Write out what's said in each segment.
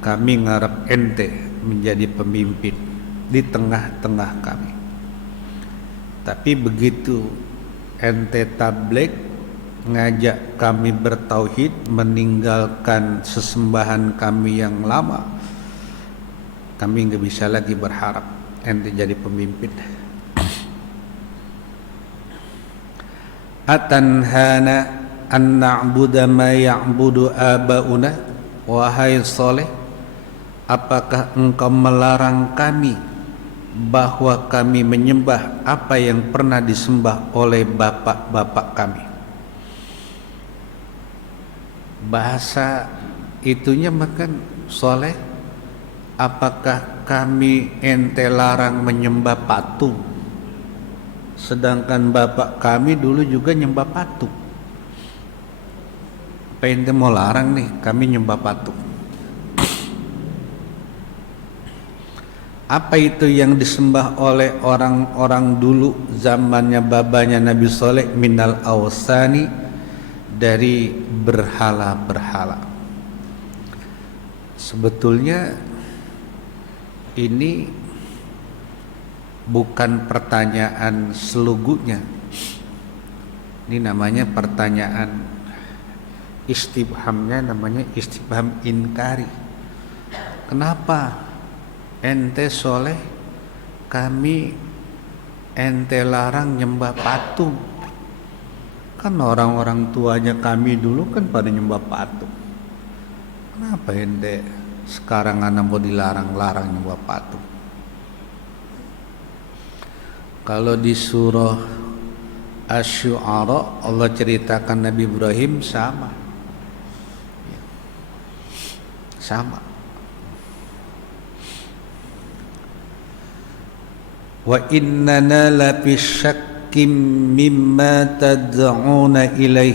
kami ngarep ente menjadi pemimpin di tengah-tengah kami. Tapi begitu ente tabligh ngajak kami bertauhid, meninggalkan sesembahan kami yang lama, kami nggak bisa lagi berharap ente jadi pemimpin. Atanhana an na'budu ma ya'budu abauna, wahai Saleh, apakah engkau melarang kami bahwa kami menyembah apa yang pernah disembah oleh bapak-bapak kami? Bahasa itunya makan Saleh, apakah kami ente larang menyembah patung, sedangkan bapak kami dulu juga nyembah patung? Apa ente mau larang nih kami nyembah patung? Apa itu yang disembah oleh orang-orang dulu zamannya babanya Nabi Saleh? Minal awsani, dari berhala-berhala. Sebetulnya ini bukan pertanyaan selugunya. Ini namanya pertanyaan istifhamnya, namanya istifham inkari. Kenapa ente Soleh kami ente larang nyembah patung? Kan orang-orang tuanya kami dulu kan pada nyembah patung. Kenapa ente sekarang anak mau dilarang-larang nyembah patung? Kalau di surah Asy-Syu'ara Allah ceritakan Nabi Ibrahim sama. Wa innana lafi syakkim mimma tad'una ilaih,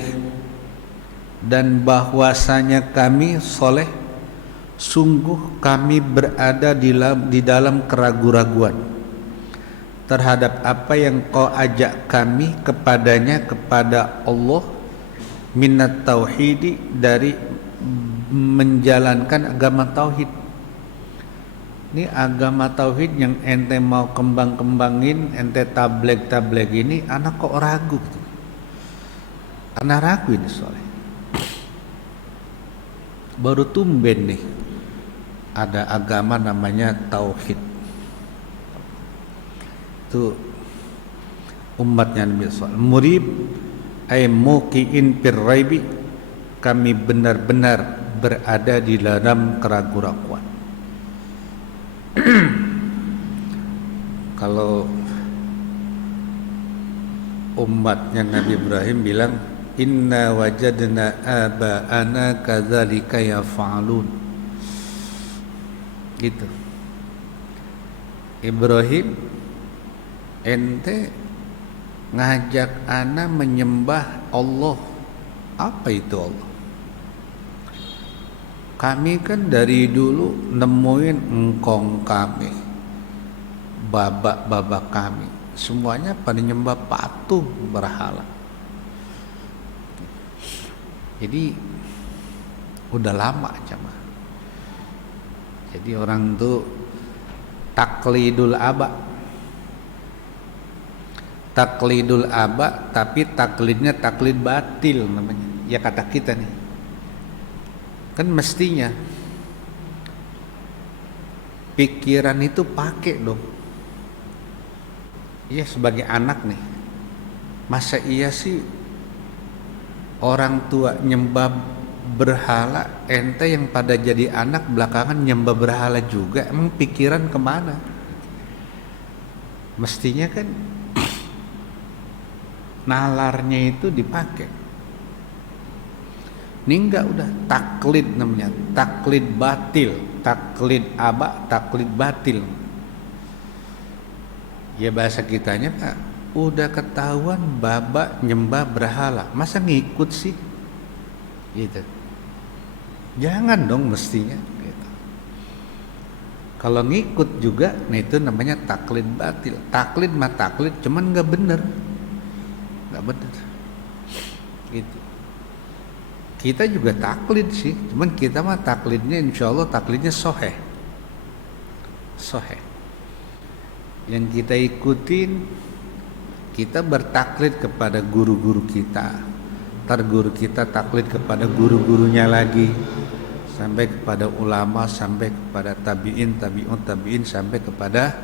dan bahwasanya kami Soleh sungguh kami berada di dalam keraguan-raguan terhadap apa yang kau ajak kami kepadanya, kepada Allah, minat tauhidi, dari menjalankan agama tauhid. Ini agama tauhid yang ente mau kembang-kembangin, ente tabligh ini, anak kok ragu? Anak ragu ini Soleh. Baru tumben nih ada agama namanya tauhid. Itu umatnya Nabi Sallallahu. Murib ay muqiin fir raibi, kami benar-benar berada di dalam keraguan-raguan. Kalau umatnya Nabi Ibrahim bilang inna wajadna aba'ana kadzalika yaf'alun, gitu. Ibrahim, ente ngajak ana menyembah Allah. Apa itu Allah? Kami kan dari dulu nemuin engkong kami, babak kami, semuanya pada nyembah patung berhala. Jadi udah lama jemaah. Jadi orang tuh taklidul aba, tapi taklidnya taklid batil namanya. Ya kata kita nih, kan mestinya pikiran itu pakai dong. Iya, sebagai anak nih, masa iya sih orang tua nyembah berhala, ente yang pada jadi anak belakangan nyembah berhala juga? Emang pikiran kemana? Mestinya kan nalarnya itu dipakai. Ini enggak, udah taklid namanya, taklid batil, taklid aba, taklid batil. Ya bahasa kitanya Pak, udah ketahuan babak nyembah berhala, masa ngikut sih? Gitu. Jangan dong mestinya. Gitu. Kalau ngikut juga, nah itu namanya taklid batil. Taklid mah taklid, cuman nggak bener, gitu. kita juga taklid sih, cuman kita mah taklidnya insya Allah taklidnya soheh. Yang kita ikutin, kita bertaklid kepada guru-guru kita, ntar guru kita taklid kepada guru-gurunya lagi, sampai kepada ulama, sampai kepada tabi'in, sampai kepada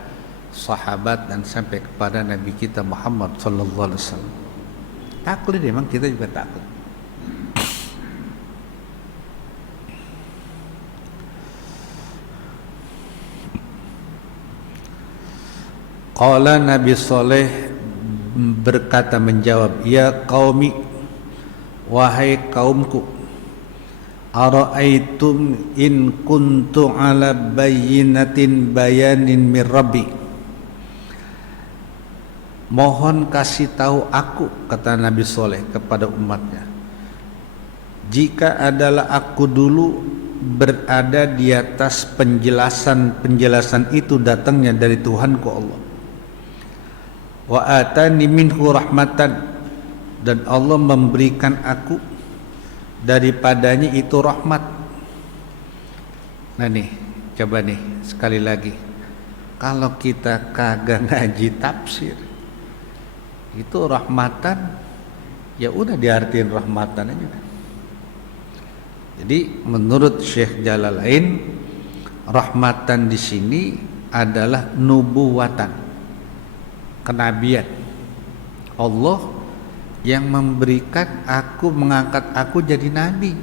sahabat, dan sampai kepada Nabi kita Muhammad sallallahu alaihi wasallam. Taklid memang kita juga taklid. Qala Nabi Saleh berkata menjawab, ya qaumi, wahai kaumku, ara'aitum in kuntu ala bayyinatin bayanin min rabbi. Mohon kasih tahu aku, kata Nabi Saleh kepada umatnya, jika adalah aku dulu berada di atas penjelasan itu datangnya dari Tuhanku Allah, wa atani minhu rahmatan, dan Allah memberikan aku daripadanya itu rahmat. Nah nih, coba nih sekali lagi, kalau kita kagak ngaji tafsir, itu rahmatan ya udah diartiin rahmatan aja. Jadi menurut Syekh Jalalain, rahmatan di sini adalah nubuwatan, kenabian. Allah yang memberikan aku, mengangkat aku jadi nabi.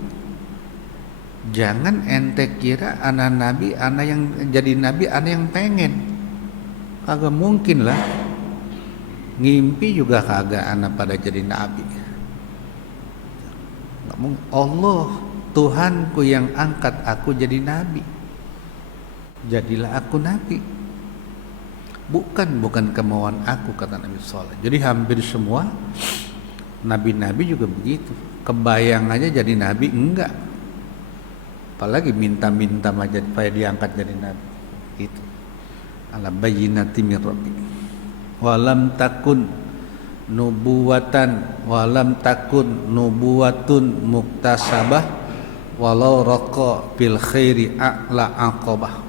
Jangan ente kira anak nabi, anak yang jadi nabi, anak yang pengen. Kagak mungkin lah. Ngimpi juga kagak anak pada jadi nabi. Gak mungkin. Allah, Tuhanku yang angkat aku jadi nabi. Jadilah aku nabi. Bukan kemauan aku, kata Nabi Saleh. Jadi hampir semua nabi-nabi juga begitu. Kebayang aja jadi nabi enggak, apalagi minta-minta aja supaya diangkat jadi nabi. Itu ala bayyinati min rabbi. Walam takun nubuwatun muktasabah walau raqa bil khairi a'la aqabah.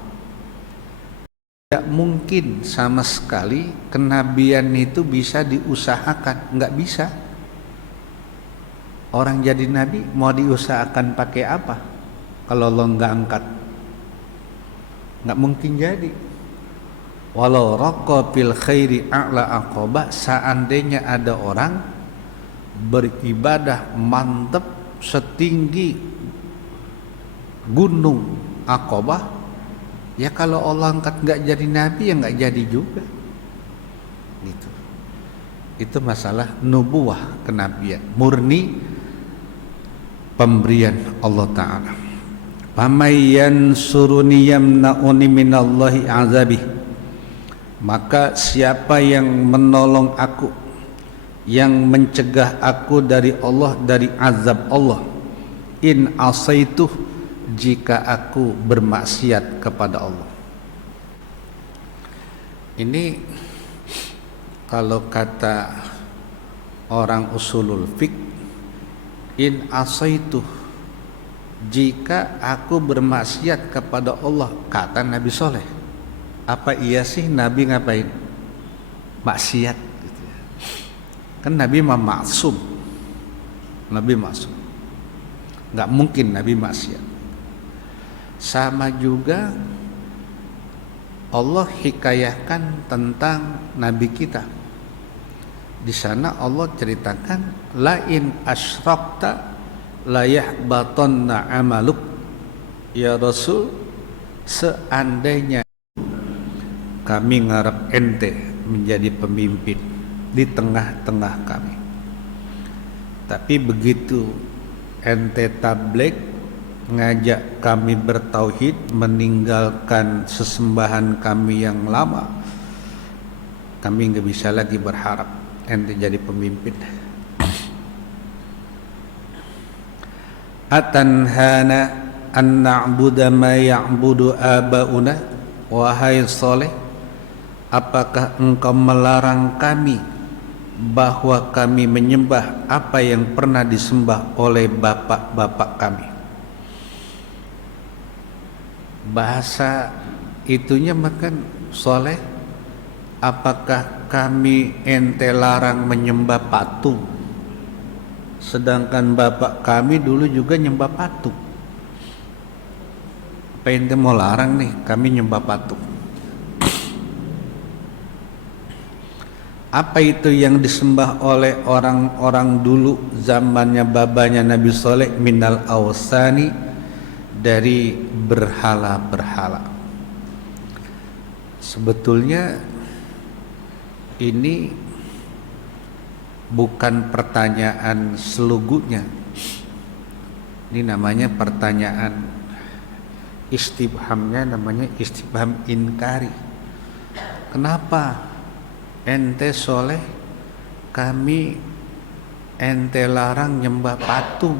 Tidak mungkin sama sekali kenabian itu bisa diusahakan, nggak bisa. Orang jadi nabi mau diusahakan pakai apa? Kalau Allah nggak angkat, nggak mungkin jadi. Walau raqa bil khairi a'la aqabah, seandainya ada orang beribadah mantep setinggi gunung Aqabah, ya kalau Allah angkat nggak jadi nabi ya nggak jadi juga. Gitu. Itu masalah nubuwah, kenabian murni, pemberian Allah Ta'ala. Famay yansuruni yamna'uni minallahi azabih, maka siapa yang menolong aku, yang mencegah aku dari Allah, dari azab Allah, in asaituh, jika aku bermaksiat kepada Allah. Ini kalau kata orang usulul fiqh, in asaituh, jika aku bermaksiat kepada Allah, kata Nabi Saleh. Apa iya sih Nabi ngapain? Maksiat gitu ya. Kan Nabi mah maksum. Nabi maksum. Nggak mungkin Nabi maksiat. Sama juga Allah hikayahkan tentang Nabi kita. Di sana Allah ceritakan, la in asyrakta la yahbatanna amaluk. Ya Rasul, seandainya kami ngarep ente menjadi pemimpin di tengah-tengah kami, tapi begitu ente tabligh ngajak kami bertauhid, meninggalkan sesembahan kami yang lama, kami nggak bisa lagi berharap ente jadi pemimpin. Atanhana an na'budu ma ya'budu abauna, wahai Saleh, apakah engkau melarang kami bahwa kami menyembah apa yang pernah disembah oleh bapak-bapak kami. Bahasa itunya makan soleh, apakah kami ente larang menyembah patung, sedangkan bapak kami dulu juga nyembah patung? Apa ente mau larang nih kami nyembah patung? Apa itu yang disembah oleh orang-orang dulu zamannya babanya Nabi Soleh? Minal awsani, dari berhala-berhala. Sebetulnya ini bukan pertanyaan selugunya. Ini namanya pertanyaan istifhamnya, namanya istifham inkari. Kenapa ente soleh kami ente larang nyembah patung?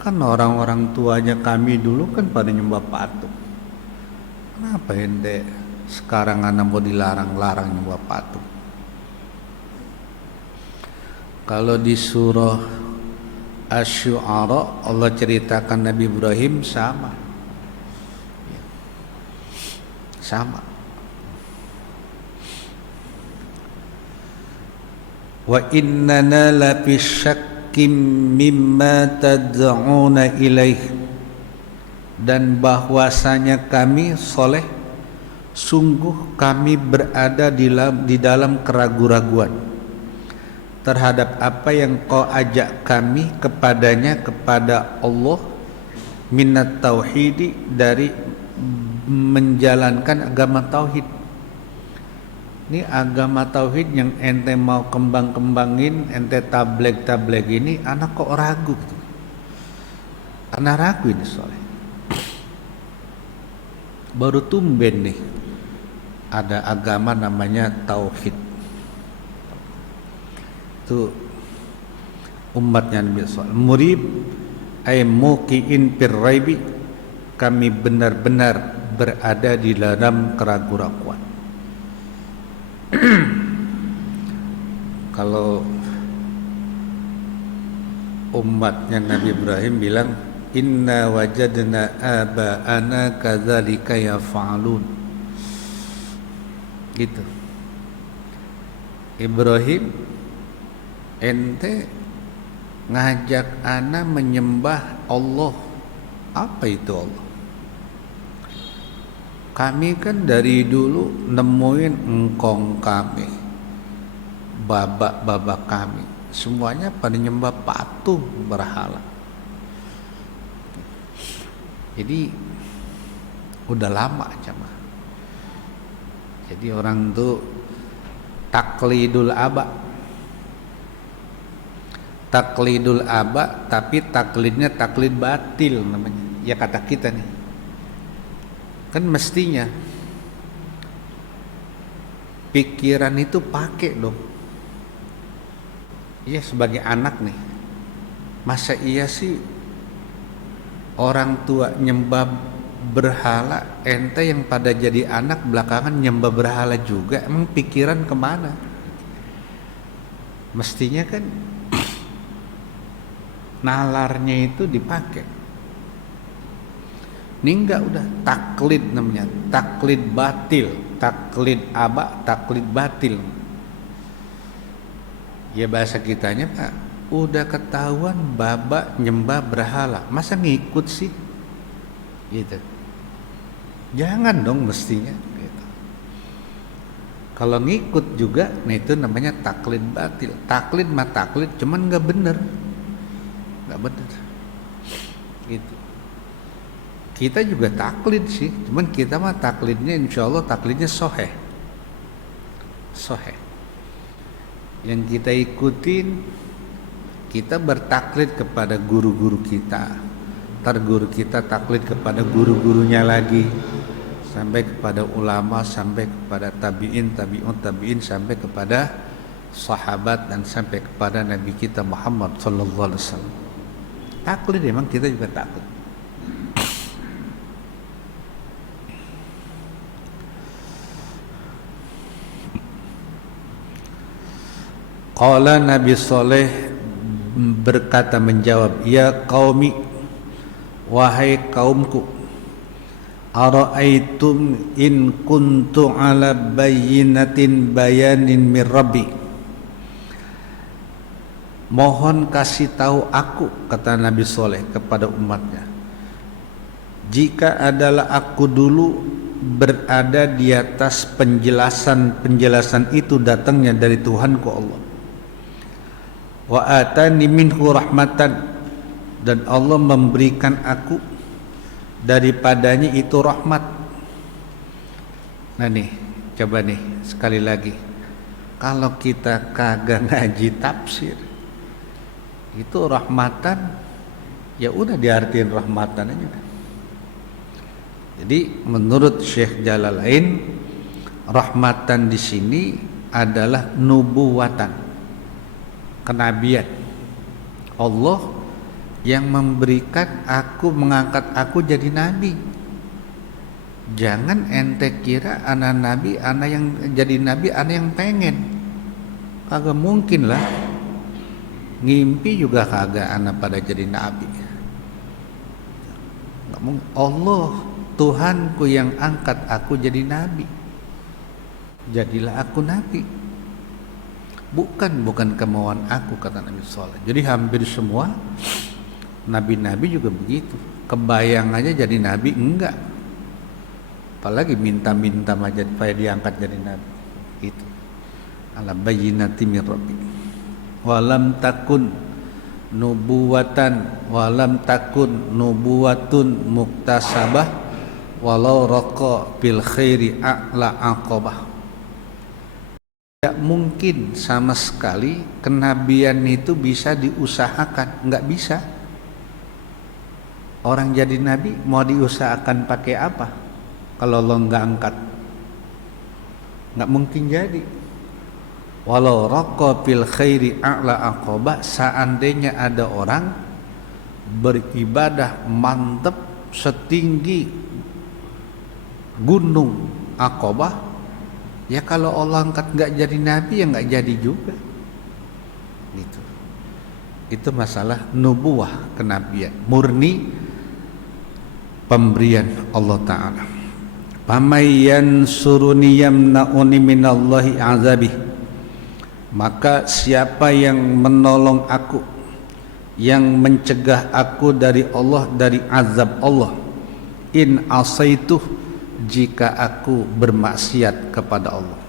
Kan orang-orang tuanya kami dulu kan pada nyembah patung. Kenapa ente sekarang anak mau dilarang-larang nyembah patung? Kalau di surah Asy-Syu'ara Allah ceritakan Nabi Ibrahim sama. Wa innana lafi syakkim mimma tad'una ilaih, dan bahwasanya kami soleh sungguh kami berada di dalam keraguan-raguan terhadap apa yang kau ajak kami kepadanya, kepada Allah, minat tauhidi, dari menjalankan agama tauhid. Ini agama tauhid yang ente mau kembang-kembangin, ente tableg ini, anak kok ragu gitu. Anak ragu ini soleh. Baru tumben nih ada agama namanya tauhid. Itu umatnya Nabi Soleh. Murib ay muqiin fir raibi, kami benar-benar berada di dalam keraguan-raguan. Kalau umatnya Nabi Ibrahim bilang inna wajadna aba'ana kadzalika yaf'alun, gitu. Ibrahim, ente ngajak ana menyembah Allah. Apa itu Allah? Kami kan dari dulu nemuin engkong kami, babak-babak kami, semuanya pada nyembah patung berhala. Jadi udah lama jamaah. Jadi orang tuh taklidul aba, tapi taklidnya taklid batil namanya. Ya kata kita nih, kan mestinya pikiran itu pakai dong. Iya, sebagai anak nih, masa iya sih orang tua nyembah berhala, ente yang pada jadi anak belakangan nyembah berhala juga? Emang pikiran kemana? Mestinya kan nalarnya itu dipakai. Ini enggak, udah taklid namanya, taklid batil, taklid aba, taklid batil. Ya bahasa kitanya Pak, udah ketahuan babak nyembah berhala, masa ngikut sih? Gitu. Jangan dong mestinya. Gitu. Kalau ngikut juga, nah itu namanya taklid batil. Taklid mah taklid, cuman nggak bener, gitu. Kita juga taklid sih, cuman kita mah taklidnya insya Allah taklidnya soheh. Yang kita ikutin, kita bertaklid kepada guru-guru kita. Ntar guru kita taklid kepada guru-gurunya lagi, sampai kepada ulama, sampai kepada tabi'in, sampai kepada sahabat, dan sampai kepada Nabi kita Muhammad sallallahu alaihi wasallam. Taklid emang kita juga taklid. Qala Nabi Saleh berkata menjawab, ya qaumi, wahai kaumku, ara'aitum in kuntu ala bayyinatin bayanin min rabbi. Mohon kasih tahu aku, kata Nabi Saleh kepada umatnya, jika adalah aku dulu berada di atas penjelasan itu datangnya dari Tuhanku Allah, wa atani minhu rahmatan, dan Allah memberikan aku daripadanya itu rahmat. Nah nih, coba nih sekali lagi, kalau kita kagak ngaji tafsir, itu rahmatan ya udah diartiin rahmatan aja. Jadi menurut Syekh Jalalain, rahmatan di sini adalah nubuwatan, kenabian. Allah yang memberikan aku, mengangkat aku jadi nabi. Jangan ente kira anak nabi, anak yang jadi nabi, anak yang pengen. Kagak mungkin lah. Ngimpi juga kagak anak pada jadi nabi. Nggak mungkin. Allah, Tuhanku yang angkat aku jadi nabi. Jadilah aku nabi. Bukan kemauan aku, kata Nabi Saleh. Jadi hampir semua nabi-nabi juga begitu. Kebayang aja jadi nabi enggak. Apalagi minta-minta aja supaya diangkat jadi nabi. Itu. Ala bayyinati min rabbi. Walam takun nubuwatan, walam takun nubuwatun muktasabah, walau raqa bil khairi a'la aqabah. Tidak mungkin sama sekali kenabian itu bisa diusahakan, nggak bisa. Orang jadi nabi mau diusahakan pakai apa? Kalau Allah nggak angkat, nggak mungkin jadi. Walau raqa bil khairi a'la aqabah, seandainya ada orang beribadah mantep setinggi gunung Aqabah, ya kalau Allah angkat nggak jadi nabi ya nggak jadi juga. Gitu. Itu masalah nubuwah, kenabian murni pemberian Allah Ta'ala. Pamayan suruni yamna'uni minallahi azabih, maka siapa yang menolong aku, yang mencegah aku dari Allah, dari azab Allah, in asaituh, jika aku bermaksiat kepada Allah.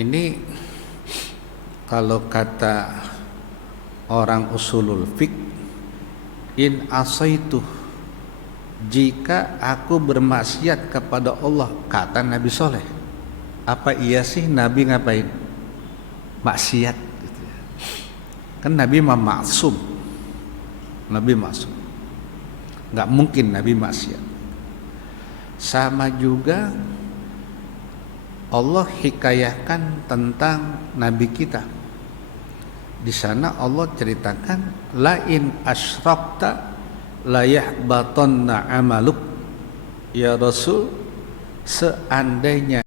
Ini kalau kata orang usulul fiqh, in asaituh, jika aku bermaksiat kepada Allah, kata Nabi Saleh. Apa iya sih Nabi ngapain? Maksiat gitu ya. Kan Nabi mah maksum. Nabi maksum. Enggak mungkin Nabi maksiat. Sama juga Allah hikayahkan tentang Nabi kita. Di sana Allah ceritakan, la in asyrakta la yahbatanna amaluk. Ya Rasul, seandainya